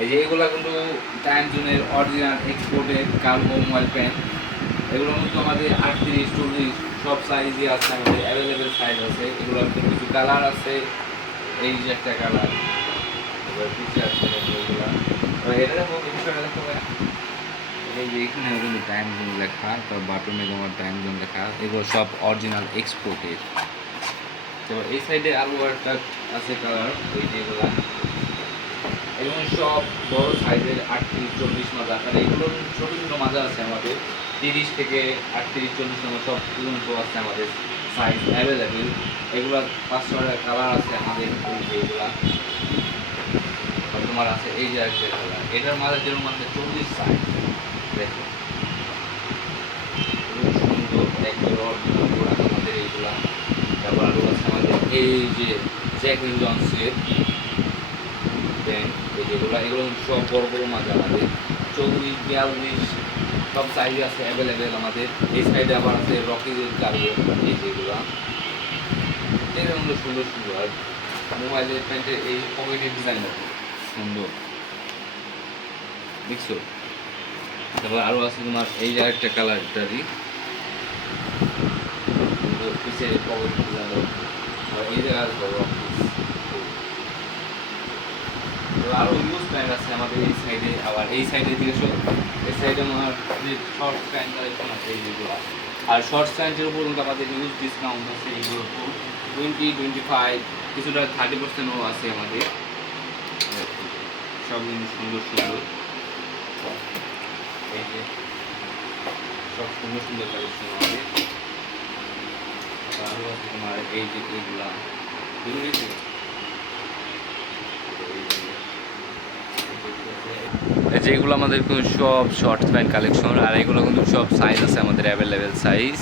এই যে এগুলো কিন্তু টাইম জোনের original exported cargo mobile pant. এগুলোর মধ্যে আমাদের 38-40 সব সাইজই আছে, আমাদের অ্যাভেলেবেল সাইজ আছে। এগুলোর মধ্যে কিছু কালার আছে, এই যে একটা কালার, এবার পিছিয়ে আছে এগুলো। এটা দেখো, এই বিষয়টা দেখো, এই যে এখানে কিন্তু টাইম জোন লেখা, তার বাটনে তোমার টাইম জোন লেখা, এগুলো সব অরিজিনাল এক্সপোর্টেড। তো এই সাইডে আরও একটা আছে কালার, এই যেগুলো এগুলো সব বড় সাইজের 38-40 মাজা। আর এগুলো ছোটো ছোটো মাজা আছে আমাদের 30 থেকে 38-40 নম্বর সব পর্যন্ত আছে আমাদের সাইজ অ্যাভেলেবেল। এগুলো 5-6টা কালার আছে আমাদের। এই যে এগুলা তোমার আছে, এই যে একটা কালার, এটার মাঝে যেরকম আছে 40 সাইজ। দেখো খুব সুন্দর একদম অরিজিনাল প্রোডাক্ট আমাদের এইগুলা। তারপর আরও আছে আমাদের এই যে জ্যাক জনসের প্যান্ট, এই যেগুলো, এগুলো সব বড় বড় মাজা আমাদের 40-42 সব সাইজে আছে অ্যাভেলেবেল আমাদের। এই সাইডে আবার আছে রকিজের কার্গো, এই যেগুলো এর মধ্যে সুন্দর সুন্দর। আর মোবাইলের প্যান্টের এই পকেটের ডিজাইন সুন্দর দেখছো। তারপর আরও আছে তোমার এই যে একটা কালারটারই পিছের পকেট ডিজাইন, এই জায়গায় রকিজ। আরও ইউজ প্যান্ট আছে আমাদের এই সাইডে। আবার এই সাইডে দিকে এই সাইডে আমার যে শর্ট প্যান্ট কালেকশন আছে এই যেগুলো। আর শর্টস প্যান্টের উপর কিন্তু আমাদের ইউজ ডিসকাউন্ট আছে, এইগুলোর উপর 20-25, কিছুটা 30%ও আছে আমাদের। সব কিন্তু সুন্দর সুন্দর, এই যে সব সুন্দর সুন্দর কালেকশন আমাদের। আরও আছে তোমার এই যে এইগুলা যেগুলো আমাদের কিন্তু সব শর্টস প্যান্ট কালেকশন। আর এগুলো কিন্তু সব সাইজ আছে আমাদের অ্যাভেলেবেল সাইজ।